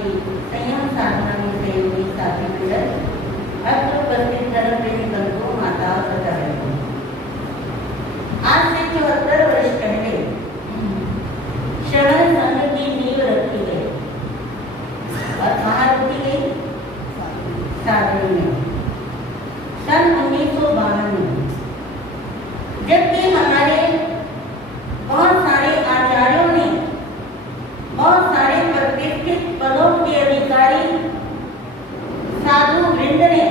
की संयम साधना में सहयोगी साथी मिलन अत्र उपस्थित धर्म प्रेमी बंधुओं माताओं तथा बहनों, आज से 74 वर्ष पहले श्रवण संघ की नींव रखी गई और कहाँ रखी गई? सागरी में सन 1952 में। जबकि हमारे बहुत सारे आचार्यों ने, बहुत सारे प्रतिष्ठित पदों के अधिकारी साधु वृंद ने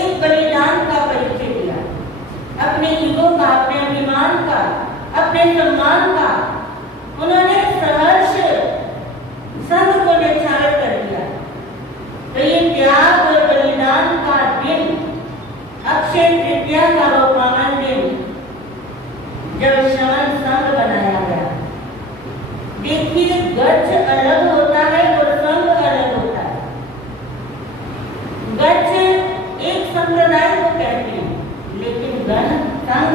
एक बलिदान का परिचय दिया, अपने ईगो का, अपने अभिमान का, अपने सम्मान का उन्होंने सहर्ष संघ को न्यौछावर कर दिया। तो ये त्याग और बलिदान का दिन, अक्षय तृतीया का वो पावन दिन जब श्रवण संघ बनाया गया। देखिए, गच्छ अलग होता है और संघ अलग होता है। गच्छ एक संप्रदाय को कहते हैं, लेकिन संघ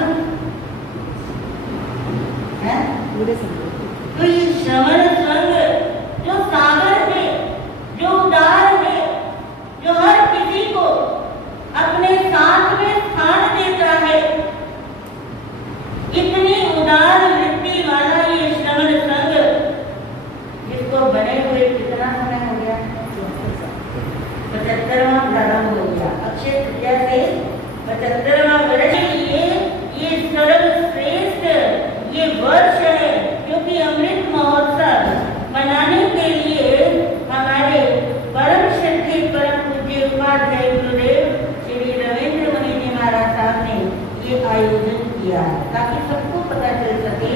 है पूरे संघ। तो ये श्रवण संघ जो सागर है, जो उदार है, जो हर किसी को अपने साथ में स्थान देता है, इतनी उदार वृत्ति वाला ये श्रवण संघ, जिसको बने हुए कितना समय हो गया? 75वां प्रारंभ हो गया। अक्षय तृतीया से 75वां वर्ष ये सर्वश्रेष्ठ ये वर्ष है, क्योंकि अमृत महोत्सव मनाने के लिए हमारे परम श्रद्धेय परम पूज्य उपाध्याय गुरुदेव श्री रविंद्र मुनि जी महाराज साहब ने ये आयोजन किया है, ताकि सबको पता चल सके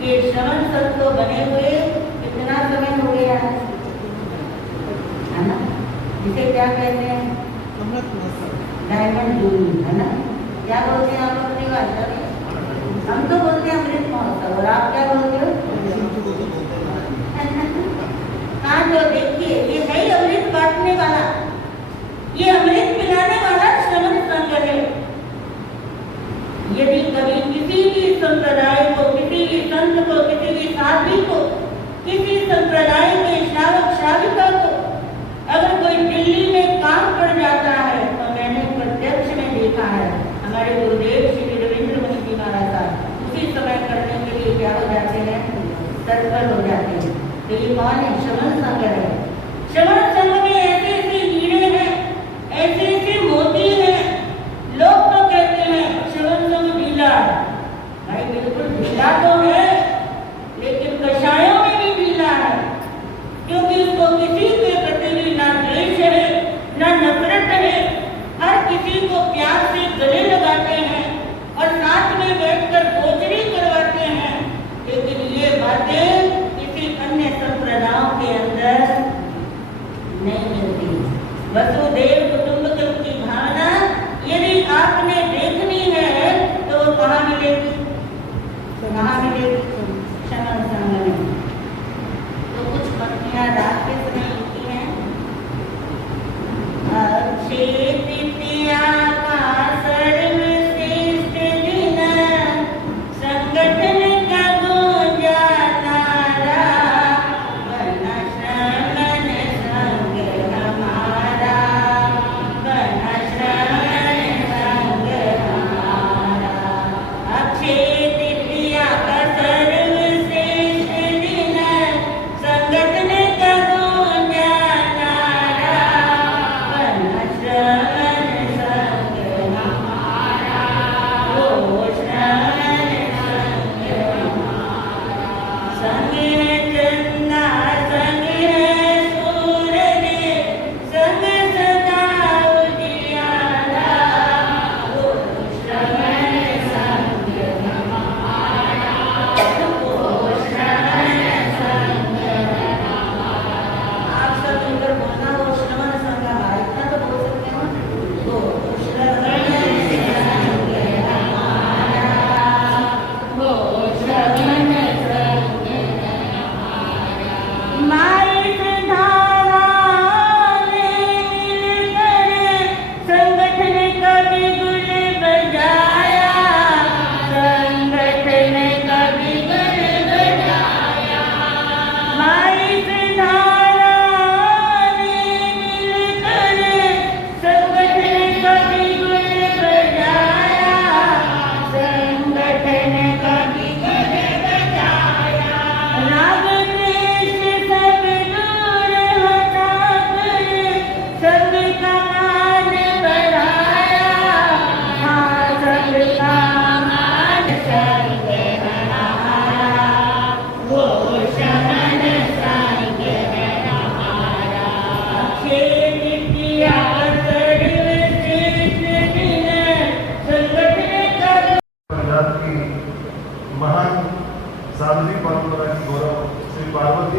कि श्रवण संघ को बने हुए कितना समय हो गया है ना? जिसे क्या कहते हैं? अमृत महोत्सव, डायमंड जूबली, है ना? क्या बोलते हैं आप अपनी भाषा में? हम तो बोलते हैं अमृत महोत्सव, और आप क्या बोलते हो? हाँ, तो देखिए, ये है ही अमृत बांटने वाला, ये अमृत पिलाने वाला श्रवण संघ है। यदि कभी किसी भी संप्रदाय को, किसी भी संत को, किसी भी साध्वी को, किसी संप्रदाय के श्रावक श्राविका को अगर कोई दिल्ली में काम कर जाता है, तो मैंने प्रत्यक्ष में देखा है, हमारे गुरुदेव श्री रविंद्र मुनि जी महाराज साहब उसी समय करने के लिए क्या हो जाते हैं? तत्पर हो जाते हैं। तो ये कौन है? श्रवण संघ है। श्रवण संघ में ऐसे ऐसे हीरे हैं, ऐसे ऐसे मोती हैं। लोग तो कहते हैं श्रवण संघ ढीला है। भाई बिल्कुल ढीला तो है, लेकिन कषायों में भी ढीला है, क्योंकि उसको किसी के प्रति भी ना द्वेष है, ना नफरत है। हर किसी को प्यार से गले लगाते हैं और साथ में बैठकर गोचरी करवाते हैं। लेकिन ये बातें किसी अन्य संप्रदायों के अंदर नहीं मिलती। वसुदेव कुटुंबकम की भावना यदि आपने देखनी है तो वो कहाँ मिलेगी? कहाँ मिलेगी? श्रवण संघ में। तो कुछ पंक्तियां रात के समय लिखी हैं। अक्षय तृतीया का सर्वश्रेष्ठ दिन, संगठन का गूंजा नारा, बना श्रवण संघ हमारा, बना श्रवण संघ हमारा। अक्षय तृतीया का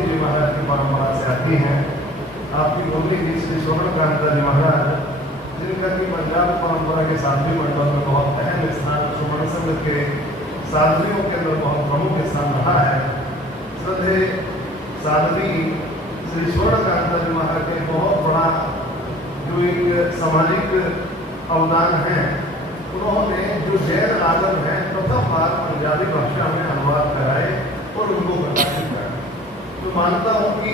जी महाराज की परंपरा से आती हैं। आपकी बोली जी श्री स्वर्णकांता जी महाराज, जिनका कि पंजाब परंपरा के साधवी मंडल में बहुत अहम स्थान, सुवर्ण संघ के साधवियों के अंदर बहुत प्रमुख स्थान रहा है। श्रद्धे साध्वी श्री स्वर्णकांता जी महाराज के बहुत बड़ा जो एक सामाजिक अवदान है, उन्होंने जो जैन आगम है प्रथम बार पंजाबी भाषा में अनुवाद कराए और उनको प्रकाशित कराए। तो मानता हूँ कि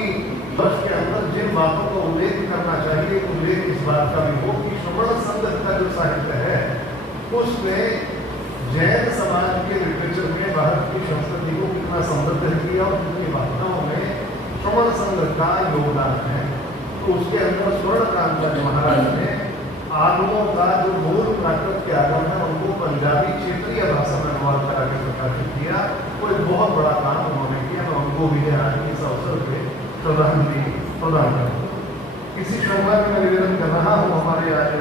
वर्ष के अंदर जिन बातों का उल्लेख करना चाहिए, उल्लेख इस बात का भी हो कि स्वर्ण संघ का जो साहित्य है उसने जैन समाज के लिटरेचर में भारत की संस्कृति को कितना समृद्ध किया और उनकी भावनाओं में स्वर्ण संघ का योगदान है। तो उसके अंदर स्वर्णकांता जी महाराज ने आगमों का जो मूल प्राकृत के आगम है उनको पंजाबी क्षेत्रीय भाषा में अनुवाद करा के प्रकाशित किया। वो एक बहुत बड़ा काम उन्होंने किया। मैं उनको भी आज इस अवसर पे श्रद्धांजलि प्रदान करूँ। इसी श्रृंखला में मैं निवेदन कर रहा हूँ, हमारे आज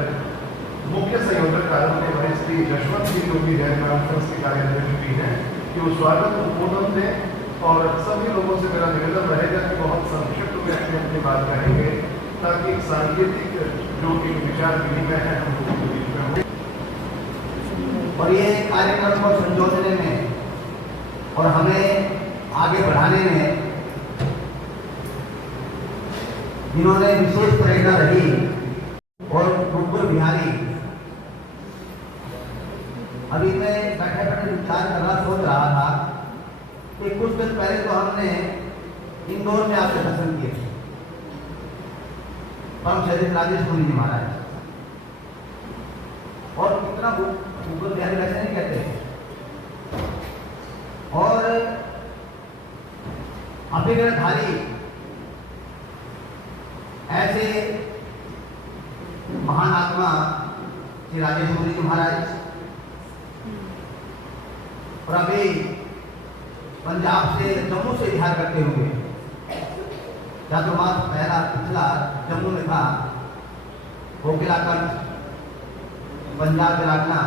मुख्य संयोजक आदरणीय भाई श्री यशवंत जी जो कि जैन कॉन्फ्रेंस के कार्याध्यक्ष भी हैं, कि वो स्वागत उद्बोधन दें और सभी लोगों से मेरा निवेदन रहेगा कि बहुत संक्षिप्त में अपनी बात करेंगे ताकि एक सांकेतिक जो कि विचार विनिमय है हम लोगों के बीच में हो। और ये कार्यक्रम को संजोने में और हमें आगे बढ़ाने में जिन्होंने विशेष प्रेरणा रही और रूपपुर बिहारी, अभी मैं बैठे बैठे विचार करना सोच रहा था कि कुछ दिन पहले तो हमने इंदौर में आपके दर्शन किए थे, परम शरीर राजेश मुनि जी महाराज, और कितना रूपपुर बिहारी वैसे नहीं कहते। और अभिग्रहधारी ऐसे महान आत्मा श्री राजेश मुनि जी महाराज, और अभी पंजाब से जम्मू से बिहार करते हुए चातुर्मास पहला पिछला जम्मू में था, कोकिलाकंठ पंजाब विराटना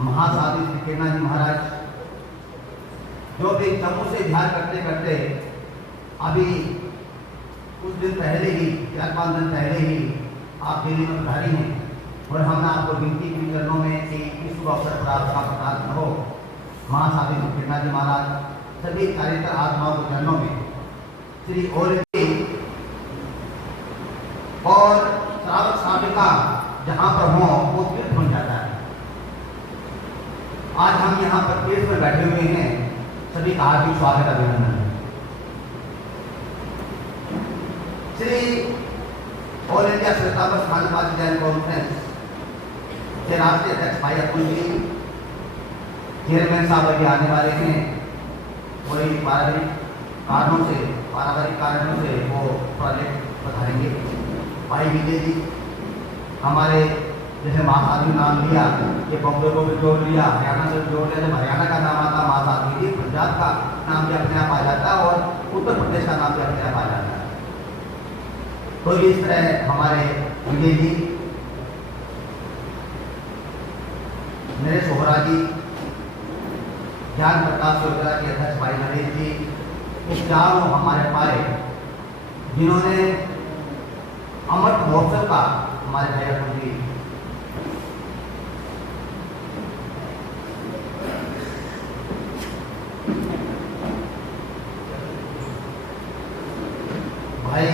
महासाधु श्री केना जी महाराज, जो भी जम्मू से बिहार करते करते अभी कुछ दिन पहले ही 4-5 दिन पहले ही आप दिल्ली में पधारी हैं। और हमने आपको विनती की चरणों में कि इस शुभ अवसर पर आपका प्रकाश हो। महासाधु श्री केना जी महाराज सभी कार्यतर आत्माओं के चरणों में श्री और श्रावक श्राविका जहाँ पर हो वो तीर्थ बन जाता है। आज हम यहाँ पर तीर्थ में बैठे हुए हैं, सभी का हार्दिक स्वागत अभिनंदन। Shri all India Shwetambar Samajwadi Jain conference के राष्ट्रीय अध्यक्ष भाई अतुल जी, चेयरमैन साहब अभी आने वाले हैं। वही पारिवारिक कारणों से वो प्रोजेक्ट पधारेंगे। भाई विजय जी हमारे जैसे महासाधु नाम लिया, ये बॉम्बे को भी जोड़ लिया, हरियाणा से जोड़ लिया। जब हरियाणा का नाम आता महासाधु जी, पंजाब का नाम भी अपने आप आ जाता है और उत्तर प्रदेश का नाम भी अपने आप आ जाता है। तो इस तरह हमारे विजय जी, नरेश ओहरा जी, ज्ञान प्रकाश योजना के अध्यक्ष भाई नरेश जी, इस चारों हमारे पाए जिन्होंने अमृत महोत्सव का हमारे भाई अतुल जी, भाई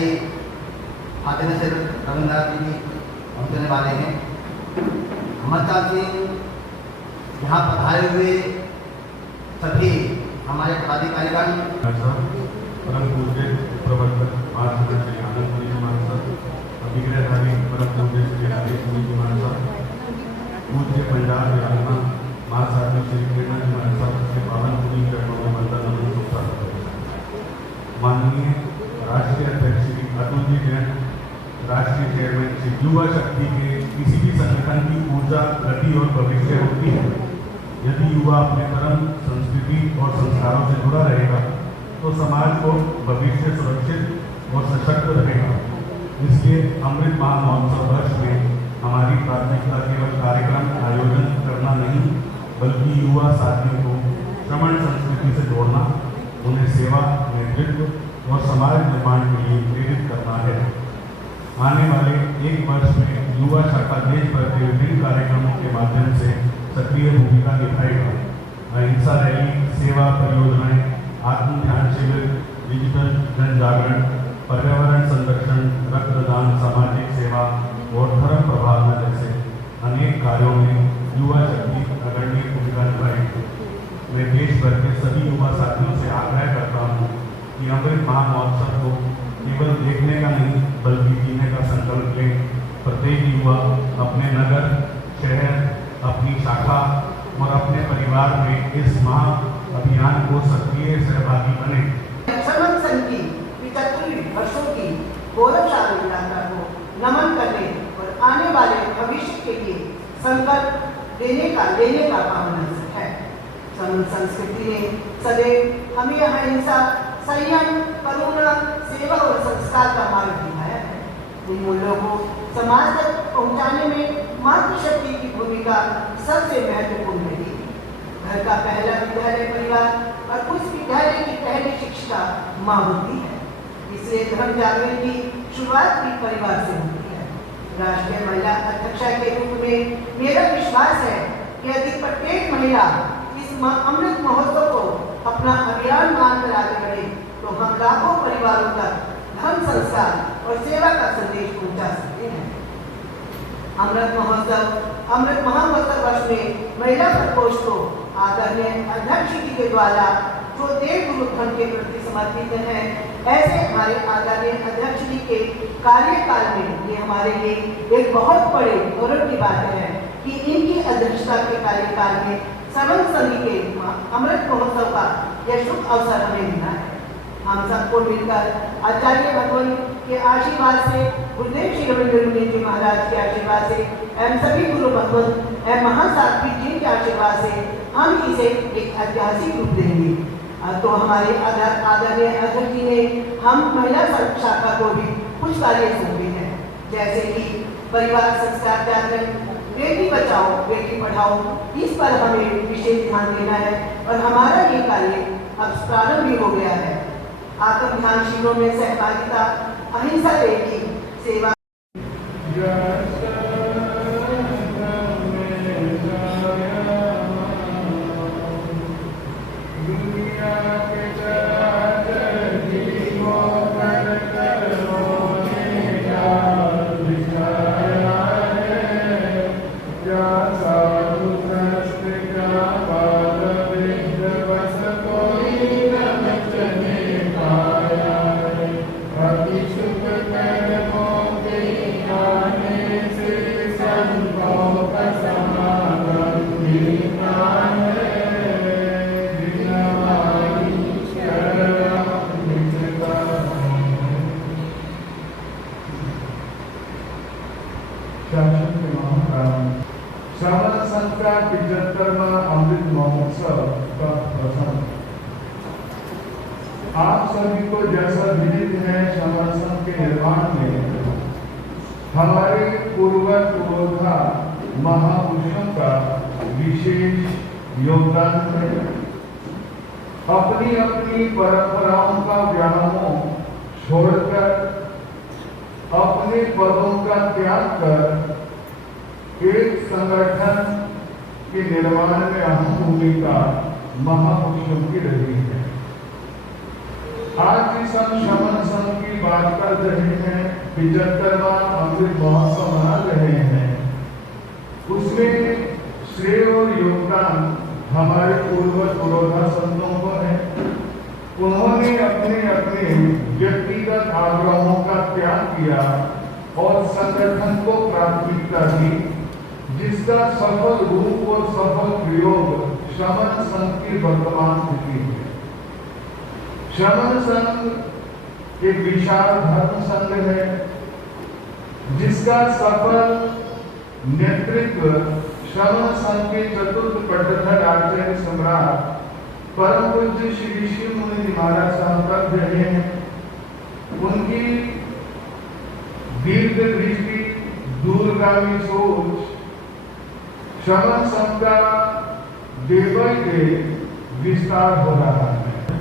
आदित्य से रविंद्रनाथ जी पहुँचने वाले हैं। अमरचांद सिंह यहाँ पधारे हुए सभी हमारे पदाधिकारीगण, परम पूज्य प्रवर्तक आचार्य श्री आनंद मुनि जी महाराज, अभिग्रहधारी परम पूज्य श्री राजेश मुनि जी महाराज, पूज्य पंजाब विराटना महासाधु श्री केना जी महाराज के पावन मुनि चरणों में वंदन नमन करता हूं। माननीय राष्ट्रीय अध्यक्ष श्री अतुल जी जैन, राष्ट्रीय चेयरमैन श्री युवा शक्ति के किसी भी संगठन की ऊर्जा, गति और भविष्य होती है यदि युवा अपने धर्म, संस्कृति और संस्कारों से जुड़ा रहेगा तो समाज को भविष्य सुरक्षित और सशक्त रहेगा। इसलिए अमृत महोत्सव वर्ष में हमारी प्राथमिकता केवल कार्यक्रम आयोजन करना नहीं, बल्कि युवा साथियों को श्रमण संस्कृति से जोड़ना, उन्हें सेवा, नेतृत्व और समाज निर्माण के लिए प्रेरित करना है। आने वाले एक वर्ष में युवा शाखा देश भर के विभिन्न कार्यक्रमों के माध्यम से सक्रिय भूमिका निभाएगा। अहिंसा रैली, सेवा परियोजनाएं, आत्म ध्यान शिविर, डिजिटल जन जागरण, पर्यावरण संरक्षण, रक्तदान, सामाजिक सेवा और धर्म प्रभावना जैसे अनेक कार्यों में युवा शक्ति अग्रणी भूमिका निभाएगी। मैं देश भर के सभी युवा साथियों से आग्रह करता हूँ कि अमृत महोत्सव को केवल देखने का नहीं बल्कि जीने का संकल्प लें। प्रत्येक युवा अपने नगर, शहर, अपनी शाखा और अपने परिवार में इस अभियान को सक्रिय सहभागी बने। समन संघ की 75 वर्षों की गौरवशाली यात्रा को नमन करने और आने वाले भविष्य के लिए संकल्प लेने का पावन अवसर है। समन संस्कृति ने सदैव हमें अहिंसा, संयम, करुणा, सेवा और संस्कार का मार्ग दिखाया है। इन मूल्यों को समाज तक पहुंचाने में मातृशक्ति की भूमिका सबसे महत्वपूर्ण रही। घर का पहला विद्यालय परिवार और उस विद्यालय की पहली शिक्षिका माँ होती है। इसलिए धर्म जागरण की शुरुआत भी परिवार से होती है। राष्ट्रीय महिला अध्यक्षा के रूप में मेरा विश्वास है कि यदि प्रत्येक महिला इस अमृत महोत्सव को अपना अभियान मानकर आगे बढ़े तो हम लाखों परिवारों तक धर्म, संस्कार और सेवा का संदेश पहुंचा सकते हैं। अमृत महोत्सव वर्ष में महिला प्रकोष्ठ को आदरणीय अध्यक्ष जी के द्वारा जो देव गुरु धर्म के प्रति समर्पित है, ऐसे हमारे आदरणीय अध्यक्ष जी के कार्यकाल में ये हमारे लिए एक बहुत बड़े गौरव की बात है कि इनकी अध्यक्षता के कार्यकाल में समन संघ के अमृत महोत्सव का यह शुभ अवसर हमें मिला है। हम सबको मिलकर आचार्य भगवान के आशीर्वाद से, गुरुदेव श्री रविंद्र मुनि जी महाराज के आशीर्वाद से एवं सभी गुरु भगवान एवं महासाध्वी जी के आशीर्वाद से हम इसे एक ऐतिहासिक रूप देंगे। तो हमारे आदरणीय अध्यक्ष जी ने हम महिला शाखा को भी कुछ कार्य सौंपे हैं, जैसे कि परिवार संस्कार जागरण, बेटी बचाओ बेटी पढ़ाओ, इस पर हमें विशेष ध्यान देना है और हमारा ये कार्य अब प्रारंभ भी हो गया है। आत्म ध्यान शिविरों में सहभागिता, अहिंसा रैली, सेवा समन संघ का 75वां अमृत महोत्सव का प्रसंग आप सभी को जैसा विदित है, समन संघ के निर्माण में हमारे पूर्वज पुरोधा महापुरुषों का विशेष योगदान है। अपनी अपनी परंपराओं का व्यामोह छोड़कर, अपने पदों का त्याग कर एक संगठन के निर्माण में अहम भूमिका महापुरुषों की रही है। आज भी हम समन संघ की बात कर रहे हैं, 75वां अमृत महोत्सव मना रहे हैं। उसमें श्रेय और योगदान हमारे पूर्वज पुरोधा संतों को है। उन्होंने अपने अपने व्यक्तिगत आग्रहों का त्याग किया और संगठन को प्राथमिकता दी, जिसका सफल रूप और सफल प्रयोग समन संघ की वर्तमान स्थिति है। समन संघ एक विशाल धर्म संघ है, जिसका सफल नेतृत्व समन संघ के चतुर्थ पट्टधर आचार्य सम्राट परम पूज्य श्री ऋषि मुनि महाराज साहब कर रहे हैं। उनकी दीर्घ दृष्टि, दूरगामी सोच समन संघ का डे बाय डे विस्तार हो रहा है।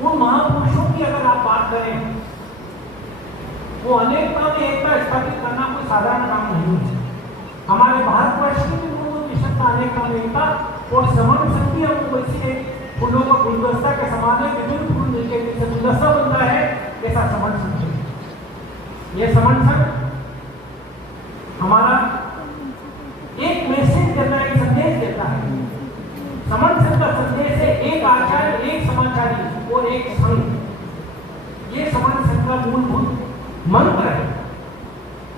वो महापुरुषों की अगर आप बात करें वो अनेकता में एकता स्थापित करना कोई साधारण काम नहीं है। हमारे भारतवर्ष की भी मूलभूत विशेषता अनेकता में एकता और समन शक्ति हमको वैसे फूलों का गुलदस्ता के समान है, विभिन्न फूल मिलकर जैसे गुलदस्ता बनता है ऐसा समन संघ। ये समन संघ हमारा एक मैसेज देता है, एक संदेश देता है। समन संघ का संदेश है एक आचार्य, एक समाचारी और एक संघ। ये समन संघ का मूलभूत मंत्र है।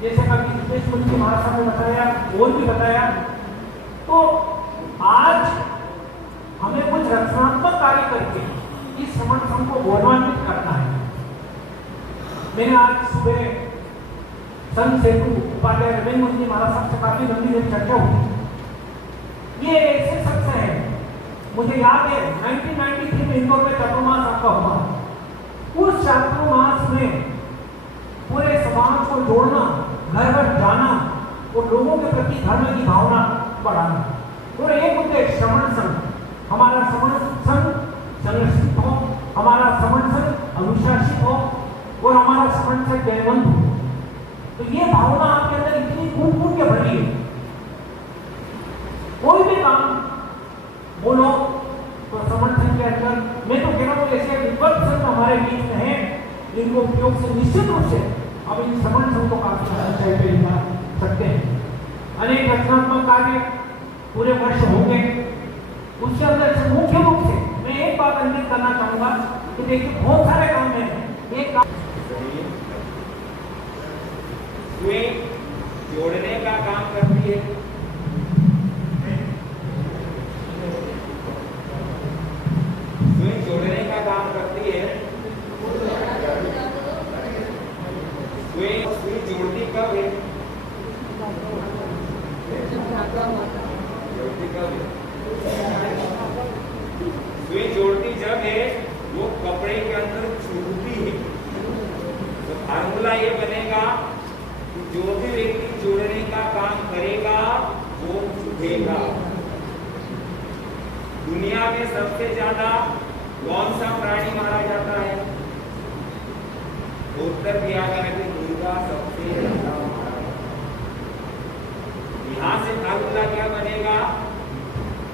जैसे कभी विदेश मंत्री महाराज ने बताया और भी बताया, तो आज हमें कुछ रचनात्मक कार्य करके इस समन संघ को गौरवान्वित करना है। मैंने आज सुबह संघ सेतु उपाध्याय रविंद्र मंत्री महाराज साहब से काफी लंबी देर चर्चा हुई। ये ऐसे शख्स है, मुझे याद है 1993 में इंदौर में चातुर्मास आपका हुआ। उस चातुर्मास में पूरे समाज को जोड़ना, घर घर जाना और लोगों के प्रति धर्म की भावना बढ़ाना और एक उद्देश्य समन संघ। हमारा समन संघ संरक्षित हो, हमारा समन संघ अनुशासित हो और हमारा समन संघ जयवंत हो। तो ये भावना आपके अंदर इतनी कूट के भरी है। कोई भी काम बोलो तो समन संघ के अंदर, मैं तो कह रहा हूँ ऐसे विकल्प संघ हमारे बीच में है जिनको उपयोग से निश्चित रूप से अब इन समन संघ को काफी ऊंचाई पे ला सकते हैं। अनेक रचनात्मक कार्य पूरे वर्ष होंगे। उसके अंदर से मुख्य रूप से मैं एक बात अंकित करना चाहूंगा कि देखिए बहुत सारे काम हैं। एक काम जोड़ने का काम करती है, जोड़ने का काम करती है। सुई जोड़ती कब है? सुई जोड़ती जब है वो कपड़े के अंदर चुभती है। तो फार्मूला ये बनेगा कि जो भी व्यक्ति जोड़ने का काम करेगा वो चुभेगा। दुनिया में सबसे ज्यादा कौन सा प्राणी मारा जाता है? उत्तर दिया गया कि मुर्गा सबसे ज्यादा मारा जाता है। यहाँ से फार्मूला क्या बनेगा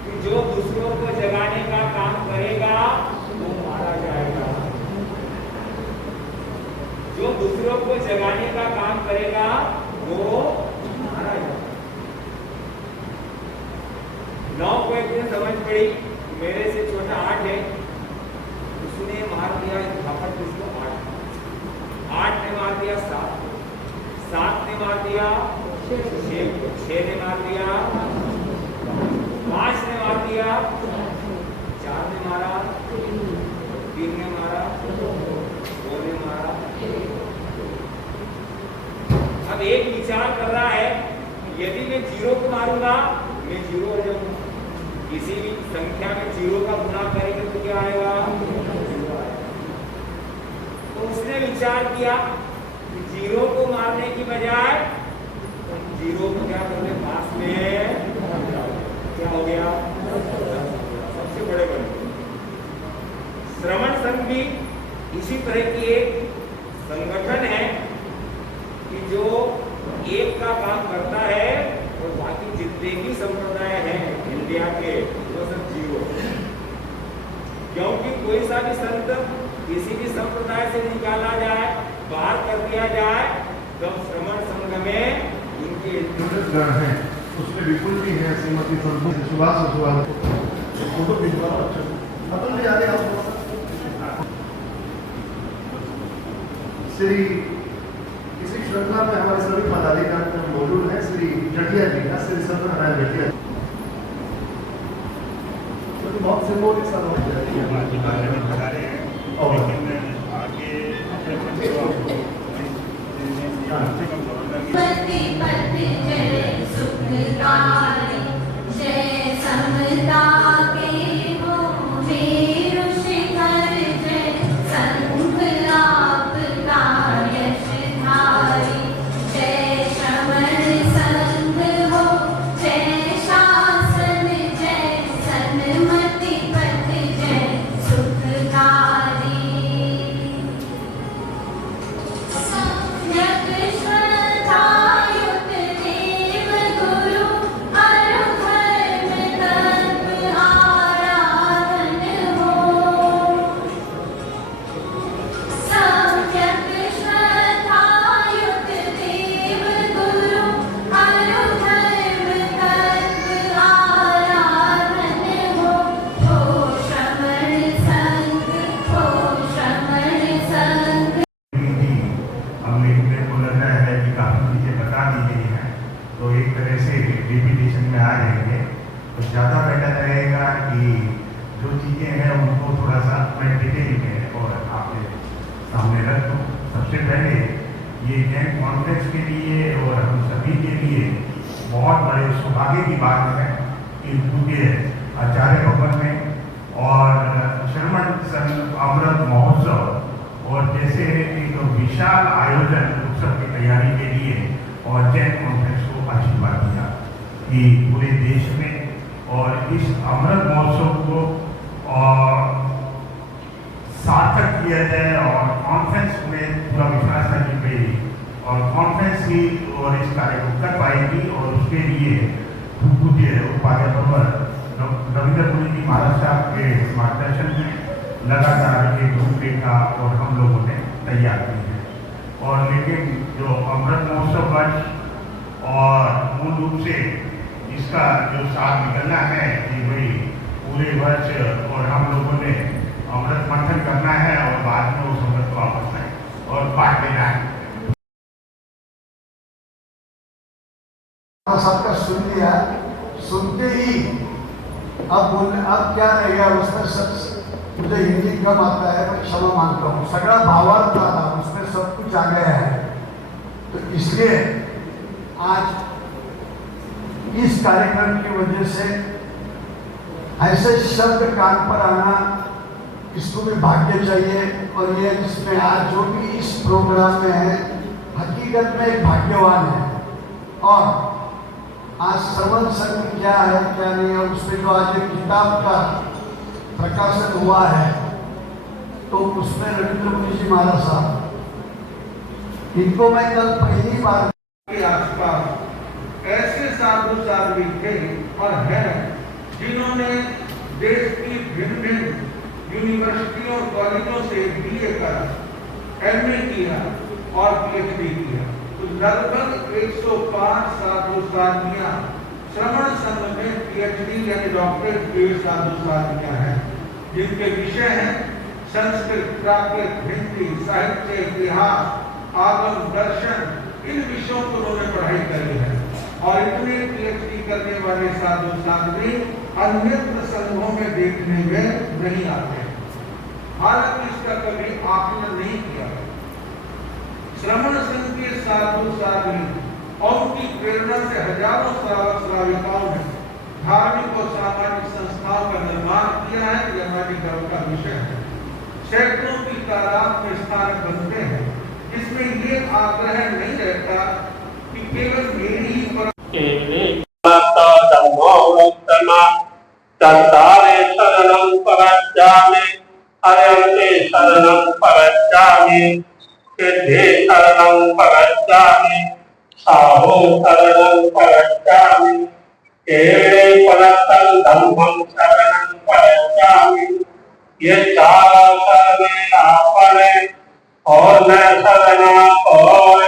कि जो दूसरों को जगाने का काम करेगा वो मारा जाएगा। जो दूसरों को जगाने का काम करेगा वो मारा जाएगा। 9 को एक दिन समझ पड़ी, मेरे से छोटा 8 है, उसने मार दिया झापट किसको? 8 ने मार दिया 7, 7 ने मार दिया 6 ने मार दिया 5 ने मार दिया 4 ने मारा 3 ने मारा 2 ने मारा। अब एक विचार कर रहा है यदि मैं 0 को मारूंगा मैं 0 हो जाऊंगा। किसी भी संख्या में 0 का गुना करेंगे तो क्या आएगा? तो उसने विचार किया कि 0 को मारने की बजाय 0 को क्या करने पास में क्या हो गया? सबसे बड़े बने। श्रमण संघ भी इसी तरह की एक संगठन है कि जो एक का काम करता है और बाकी जितने भी संप्रदाय हैं इंडिया के वो सब 0। क्योंकि कोई सा भी संत किसी भी संप्रदाय से निकाला जाए, बाहर कर दिया जाए, तो श्रमण संघ में इनके गण हैं उसमें विपुल भी है, श्रीमती संतोष सुभाष फोटो भिजवा मतलब भी आ रहे आप श्री इसी श्रृंखला में हमारे सभी पदाधिकारी मौजूद हैं। श्री जटिया जी का श्री सत्यनारायण जटिया तो बहुत सिंबॉलिक सा जय सुखदारी जय समता के हो मेरु शिखर जय संत आपका यशधारी जय श्रमण संघ हो जय शासन जय सन्मति पथ जय सुखकारी। तो ज़्यादा बेटर रहेगा कि जो चीज़ें हैं उनको थोड़ा सा मैं डिटेल में और आपके सामने रख दूँ। सबसे पहले ये जैन कॉन्फ्रेंस के लिए और हम सभी के लिए बहुत बड़े सौभाग्य की बात है कि पूज्य आचार्य भवन में और श्रमण संघ अमृत महोत्सव और जैसे एक विशाल आयोजन उत्सव की तैयारी के लिए और जैन कॉन्फ्रेंस को आशीर्वाद दिया कि पूरे देश में और इस अमृत महोत्सव को सार्थक किया जाए और कॉन्फ्रेंस में पूरा विश्वास रखी गई और कॉन्फ्रेंस ही और इस कार्य को कर पाएगी और उसके लिए पूज्य उपाध्याय भवन रविंद्र मुनि जी महाराज साहब के मार्गदर्शन में लगातार एक रूपरेखा और हम लोगों ने तैयार की है। और लेकिन जो अमृत महोत्सव वर्ष और मूल रूप से इसका जो साथ निकलना है कि भाई पूरे वर्ष और हम लोगों ने अमृत मंथन करना है और बाद में उस अमृत को वापस आए और बांट देना है। सबका सुन लिया, सुनते ही अब बोलने अब क्या रहेगा उसमें मुझे हिंदी कम आता है, मैं क्षमा मांगता हूँ। सगड़ा भावार्थ था उसमें सब कुछ आ गया है, तो इसलिए आज इस कार्यक्रम की वजह से ऐसे शब्द कान पर आना इसको भी भाग्य चाहिए। और ये जिसमें आज जो भी इस प्रोग्राम में है हकीकत में एक भाग्यवान है। और आज श्रवण संघ क्या है क्या नहीं है उसमें जो आज एक किताब का प्रकाशन हुआ है तो उसमें रविंद्र मुनि जी महाराज साहब इनको मैं कल पहली बार के आसपास ऐसे साधु साध्वी थे और हैं जिन्होंने देश की भिन्न भिन्न यूनिवर्सिटियों कॉलेजों से बीए करा, एमए किया और पीएचडी किया। तो लगभग 105 साधु साध्वियां श्रवण संघ में पीएचडी यानी डॉक्टरेट के साधु साध्वियां हैं जिनके विषय हैं संस्कृत, प्राकृत, हिंदी, साहित्य, इतिहास, आगम, दर्शन, इन विषयों पर उन्होंने पढ़ाई करी है। और इतने पीएचडी करने वाले साधु साध्वी अन्यत्र संघों में देखने में नहीं आते। हालांकि इसका कभी आकलन नहीं किया। श्रवण संघ के साधु साध्वी और उनकी प्रेरणा से हजारों श्रावक श्राविकाओं ने धार्मिक और सामाजिक संस्थाओं का निर्माण किया है। यह हमारी गर्व का विषय है। सैकड़ों की तादाद में स्थान बनते हैं जिसमें ये आग्रह नहीं रहता कि केवल मेरी ही सिद्धि शरणं प्रगच्छामि, साहो शरणं प्रगच्छामि, केवलं धम्मं शरणं प्रगच्छामि। ये चार शरण आपने और न शरणा और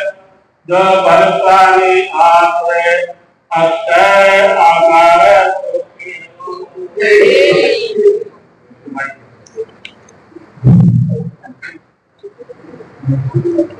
जो बरसानी आपने अक्षय हमारे Thank you.